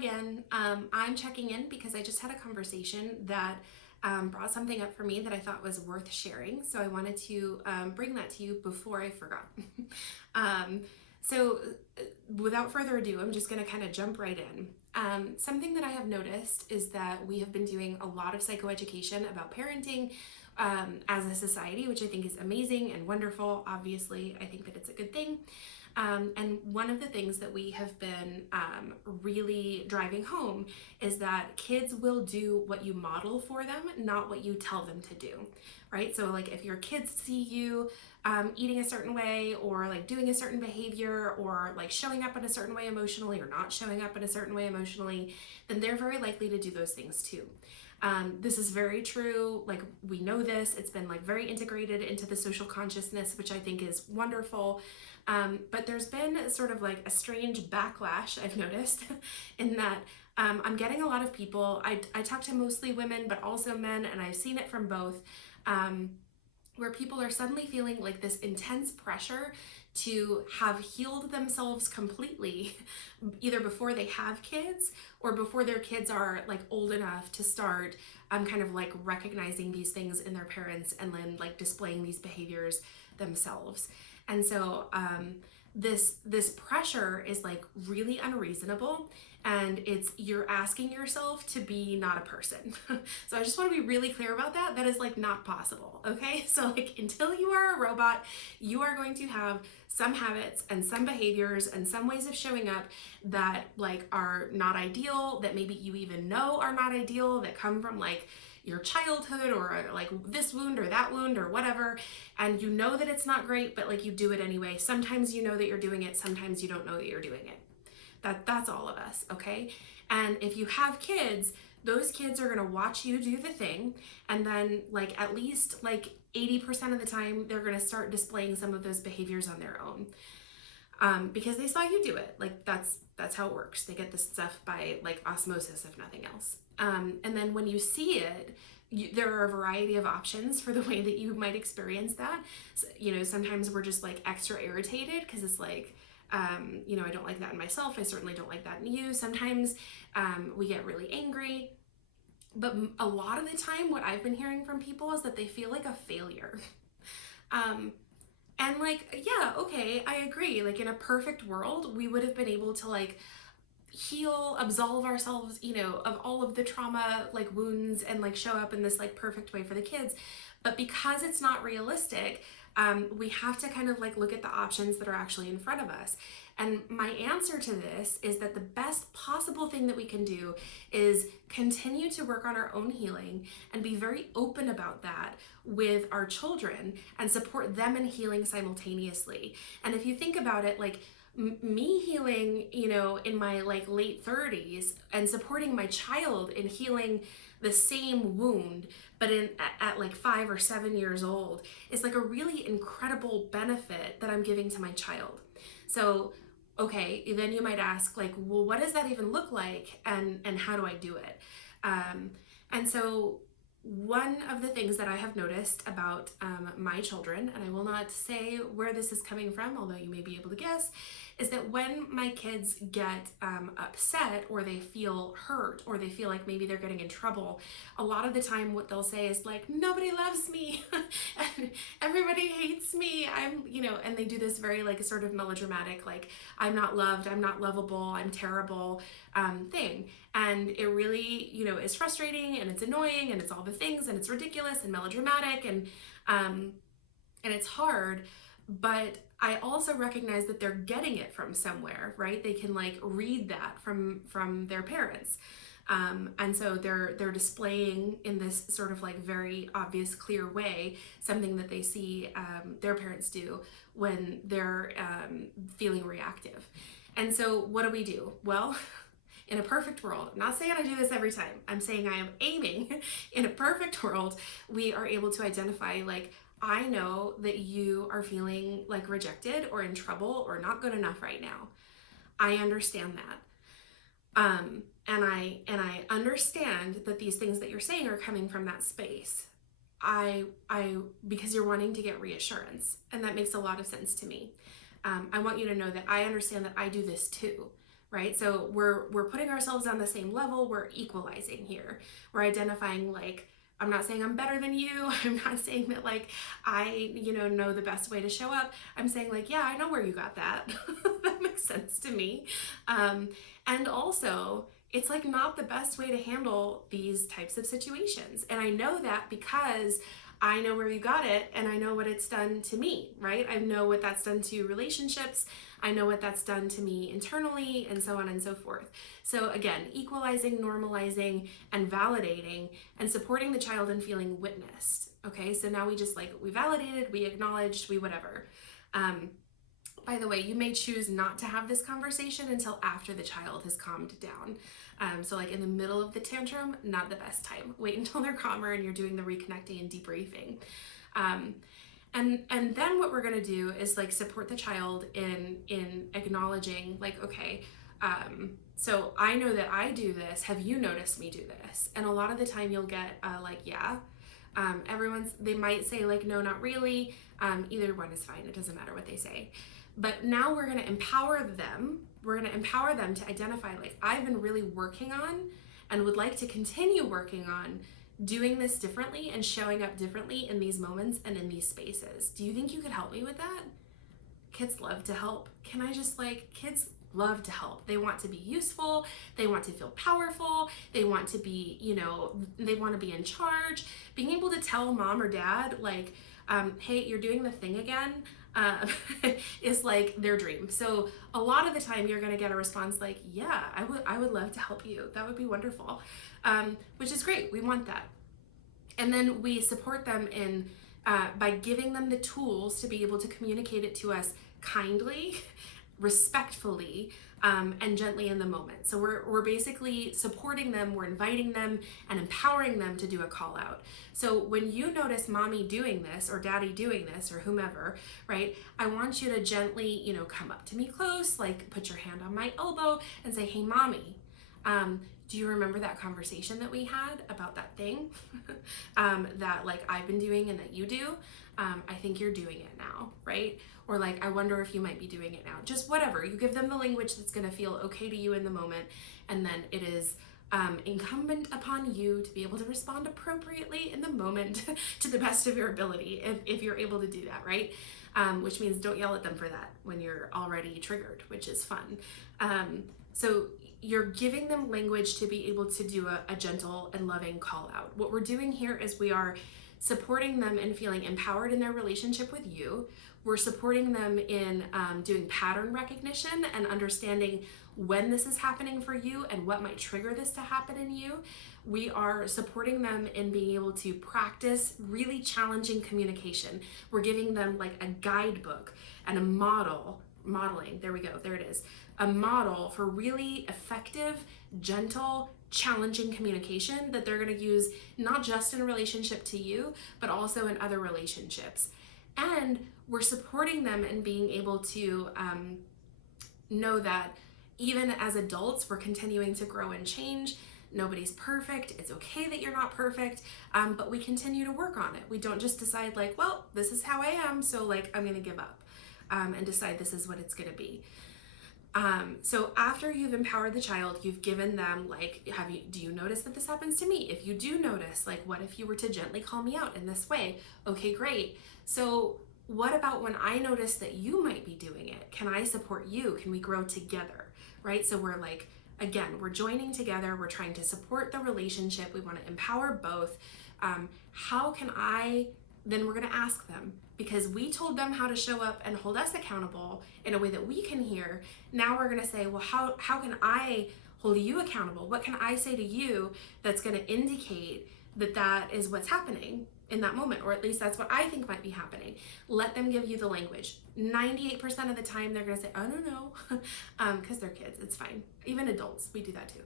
again. I'm checking in because I just had a conversation that brought something up for me that I thought was worth sharing. So I wanted to bring that to you before I forgot. um, so, without further ado, I'm just going to kind of jump right in. Something that I have noticed is that we have been doing a lot of psychoeducation about parenting as a society, which I think is amazing and wonderful. Obviously, I think that it's a good thing. And one of the things that we have been really driving home is that kids will do what you model for them, not what you tell them to do, right? So, like, if your kids see you eating a certain way, or like doing a certain behavior, or like showing up in a certain way emotionally, or not showing up in a certain way emotionally, then they're very likely to do those things too. This is very true. Like, we know this. It's been like very integrated into the social consciousness, which I think is wonderful. But there's been sort of like a strange backlash I've noticed in that I'm getting a lot of people. I talk to mostly women, but also men, and I've seen it from both, where people are suddenly feeling like this intense pressure to have healed themselves completely, either before they have kids or before their kids are like old enough to start kind of like recognizing these things in their parents and then like displaying these behaviors themselves. And so this pressure is like really unreasonable, and you're asking yourself to be not a person. So I just want to be really clear about that. That is like not possible, okay? So like, until you are a robot, you are going to have some habits and some behaviors and some ways of showing up that like are not ideal, that maybe you even know are not ideal, that come from like your childhood, or like this wound or that wound or whatever, and you know that it's not great, but like you do it anyway. Sometimes you know that you're doing it, sometimes you don't know that you're doing it. That's all of us, okay? And if you have kids, those kids are gonna watch you do the thing, and then like at least like 80% of the time they're gonna start displaying some of those behaviors on their own, because they saw you do it. Like, that's how it works. They get this stuff by like osmosis, if nothing else. And then when you see it, there are a variety of options for the way that you might experience that. So, sometimes we're just like extra irritated because it's like, I don't like that in myself. I certainly don't like that in you. Sometimes we get really angry. But a lot of the time, what I've been hearing from people is that they feel like a failure. And like, yeah, okay, I agree. Like, in a perfect world, we would have been able to like heal, absolve ourselves, of all of the trauma, like wounds, and like show up in this like perfect way for the kids. But because it's not realistic, we have to kind of like look at the options that are actually in front of us. And my answer to this is that the best possible thing that we can do is continue to work on our own healing and be very open about that with our children and support them in healing simultaneously. And if you think about it, like, me healing, in my like late 30s, and supporting my child in healing the same wound, but at like 5 or 7 years old, is like a really incredible benefit that I'm giving to my child. So, okay, then you might ask, like, well, what does that even look like, and how do I do it? And so one of the things that I have noticed about my children, and I will not say where this is coming from, although you may be able to guess, is that when my kids get upset, or they feel hurt, or they feel like maybe they're getting in trouble, a lot of the time what they'll say is like, nobody loves me, and everybody hates me, and they do this very like sort of melodramatic, like, I'm not loved, I'm not lovable, I'm terrible thing. And it really, is frustrating, and it's annoying, and it's all the things, and it's ridiculous and melodramatic, and it's hard. But I also recognize that they're getting it from somewhere, right? They can like read that from their parents. And so they're displaying in this sort of like very obvious, clear way something that they see their parents do when they're feeling reactive. And so what do we do? Well, in a perfect world, I'm not saying I do this every time, I'm saying I am aiming, in a perfect world, we are able to identify, like, I know that you are feeling like rejected or in trouble or not good enough right now. I understand that. And I understand that these things that you're saying are coming from that space. I because you're wanting to get reassurance, and that makes a lot of sense to me. I want you to know that I understand that I do this too, right? So we're putting ourselves on the same level, we're equalizing here. We're identifying like, I'm not saying I'm better than you. I'm not saying that like I, know the best way to show up. I'm saying like, yeah, I know where you got that. That makes sense to me. And also, it's like not the best way to handle these types of situations. And I know that because I know where you got it and I know what it's done to me, right? I know what that's done to relationships. I know what that's done to me internally, and so on and so forth. So again, equalizing, normalizing, and validating and supporting the child in feeling witnessed. Okay, so now we validated, we acknowledged, we whatever. By the way, you may choose not to have this conversation until after the child has calmed down. So like in the middle of the tantrum, not the best time. Wait until they're calmer and you're doing the reconnecting and debriefing. And then what we're gonna do is like support the child in acknowledging like, okay, so I know that I do this. Have you noticed me do this? And a lot of the time you'll get like, yeah. They might say like, no, not really. Either one is fine. It doesn't matter what they say. But now we're gonna empower them. We're gonna empower them to identify like, I've been really working on and would like to continue working on doing this differently and showing up differently in these moments and in these spaces. Do you think you could help me with that? Kids love to help. Can I just kids love to help. They want to be useful. They want to feel powerful. They want to be, they want to be in charge. Being able to tell mom or dad like, hey, you're doing the thing again, is like their dream. So a lot of the time you're going to get a response like, yeah, I would love to help you. That would be wonderful. Which is great. We want that. And then we support them in by giving them the tools to be able to communicate it to us kindly, respectfully, and gently in the moment. So we're basically supporting them, we're inviting them and empowering them to do a call out. So when you notice mommy doing this or daddy doing this or whomever, right, I want you to gently, come up to me close, like put your hand on my elbow and say, hey, mommy, do you remember that conversation that we had about that thing that like I've been doing and that you do? I think you're doing it now, right? Or like, I wonder if you might be doing it now. Just whatever. You give them the language that's going to feel okay to you in the moment. And then it is incumbent upon you to be able to respond appropriately in the moment to the best of your ability, if you're able to do that, right? Which means don't yell at them for that when you're already triggered, which is fun. So you're giving them language to be able to do a gentle and loving call out. What we're doing here is we are supporting them in feeling empowered in their relationship with you. We're supporting them in doing pattern recognition and understanding when this is happening for you and what might trigger this to happen in you. We are supporting them in being able to practice really challenging communication. We're giving them like a guidebook and a modeling, there we go, there it is, a model for really effective, gentle, challenging communication that they're going to use not just in a relationship to you, but also in other relationships. And we're supporting them in being able to know that even as adults, we're continuing to grow and change. Nobody's perfect. It's okay that you're not perfect, but we continue to work on it. We don't just decide like, well, this is how I am, so like I'm going to give up and decide this is what it's going to be. So after you've empowered the child, you've given them like, do you notice that this happens to me? If you do notice, like, what if you were to gently call me out in this way? Okay, great. So what about when I notice that you might be doing it? Can I support you? Can we grow together? Right? So we're like, again, we're joining together. We're trying to support the relationship. We want to empower both. How can then we're going to ask them, because we told them how to show up and hold us accountable in a way that we can hear. Now we're going to say, well, how can I hold you accountable? What can I say to you that's going to indicate that is what's happening in that moment? Or at least that's what I think might be happening. Let them give you the language. 98% of the time they're going to say, oh, no, because they're kids. It's fine. Even adults, we do that too.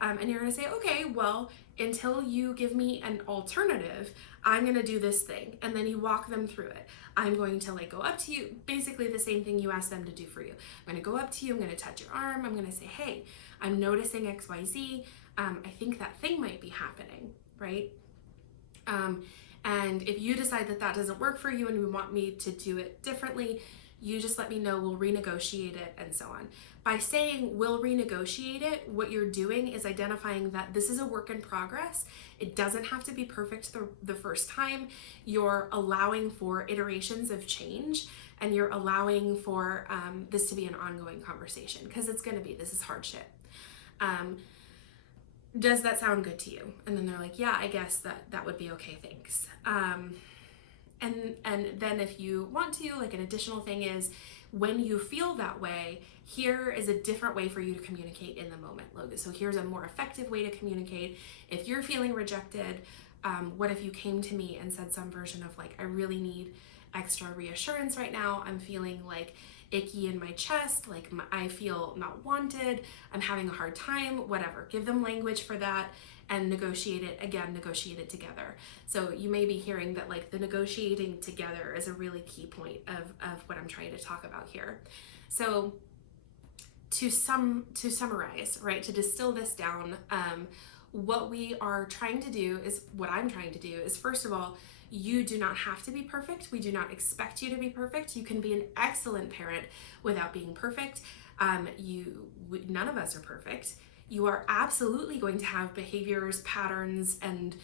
And you're going to say, okay, well, until you give me an alternative, I'm going to do this thing. And then you walk them through it. I'm going to like go up to you, basically the same thing you asked them to do for you. I'm going to go up to you. I'm going to touch your arm. I'm going to say, hey, I'm noticing XYZ. I think that thing might be happening, right? And if you decide that doesn't work for you and you want me to do it differently, You just let me know, we'll renegotiate it, and so on. By saying we'll renegotiate it, what you're doing is identifying that this is a work in progress. It doesn't have to be perfect the first time. You're allowing for iterations of change, and you're allowing for this to be an ongoing conversation, because it's going to be. This is hardship. Does that sound good to you? And then they're like, yeah, I guess that would be okay, thanks. And then if you want to, like, an additional thing is, when you feel that way, here is a different way for you to communicate in the moment, Logan. So here's a more effective way to communicate. If you're feeling rejected, what if you came to me and said some version of like, I really need extra reassurance right now. I'm feeling like icky in my chest, like I feel not wanted, I'm having a hard time, whatever. Give them language for that and negotiate it together. So you may be hearing that like the negotiating together is a really key point of what I'm trying to talk about here. So to summarize, right, to distill this down, what we are trying to do is, what I'm trying to do is, first of all, you do not have to be perfect. We do not expect you to be perfect. You can be an excellent parent without being perfect. None of us are perfect. You are absolutely going to have behaviors, patterns, and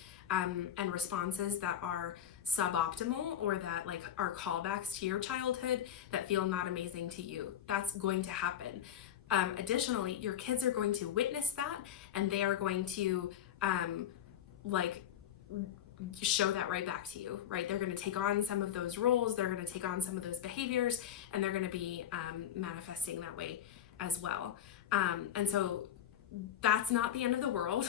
responses that are suboptimal, or that like are callbacks to your childhood that feel not amazing to you. That's going to happen. Additionally, your kids are going to witness that, and they are going to show that right back to you, right? They're going to take on some of those roles, they're going to take on some of those behaviors, and they're going to be manifesting that way as well. And so that's not the end of the world.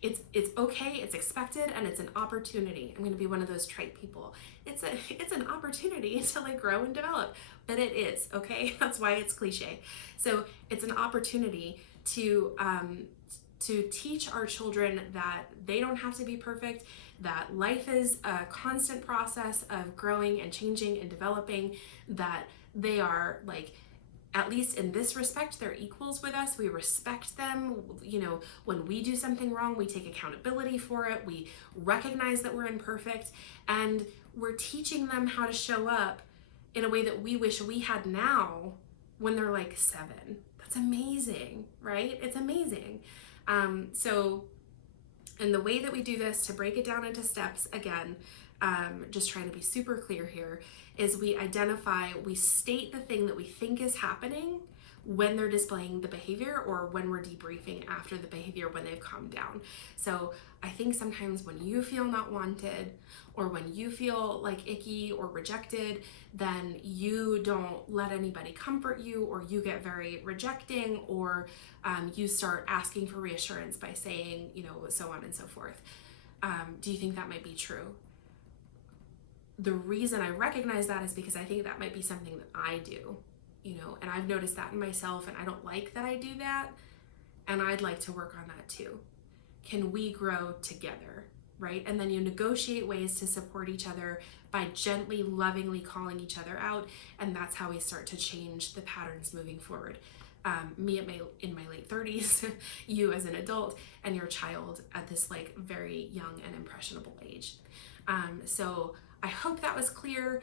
It's okay, it's expected, and it's an opportunity. I'm going to be one of those trite people. It's an opportunity to like grow and develop, but it is, okay? That's why it's cliche. So it's an opportunity to teach our children that they don't have to be perfect, that life is a constant process of growing and changing and developing, that they are like, at least in this respect, they're equals with us. We respect them. You know, when we do something wrong, we take accountability for it. We recognize that we're imperfect, and we're teaching them how to show up in a way that we wish we had now when they're like 7. That's amazing, right? It's amazing. And the way that we do this, to break it down into steps, again, just trying to be super clear here, is we state the thing that we think is happening when they're displaying the behavior, or when we're debriefing after the behavior, when they've calmed down. So I think sometimes when you feel not wanted, or when you feel like icky or rejected, then you don't let anybody comfort you, or you get very rejecting, or you start asking for reassurance by saying, you know, so on and so forth. Do you think that might be true? The reason I recognize that is because I think that might be something that I do, you know, and I've noticed that in myself, and I don't like that I do that, and I'd like to work on that too. Can we grow together, right? And then you negotiate ways to support each other by gently, lovingly calling each other out, and that's how we start to change the patterns moving forward. Me in my late 30s, you as an adult, and your child at this like very young and impressionable age. So I hope that was clear.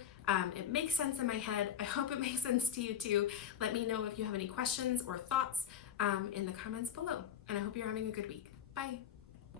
It makes sense in my head. I hope it makes sense to you too. Let me know if you have any questions or thoughts in the comments below. And I hope you're having a good week. Bye.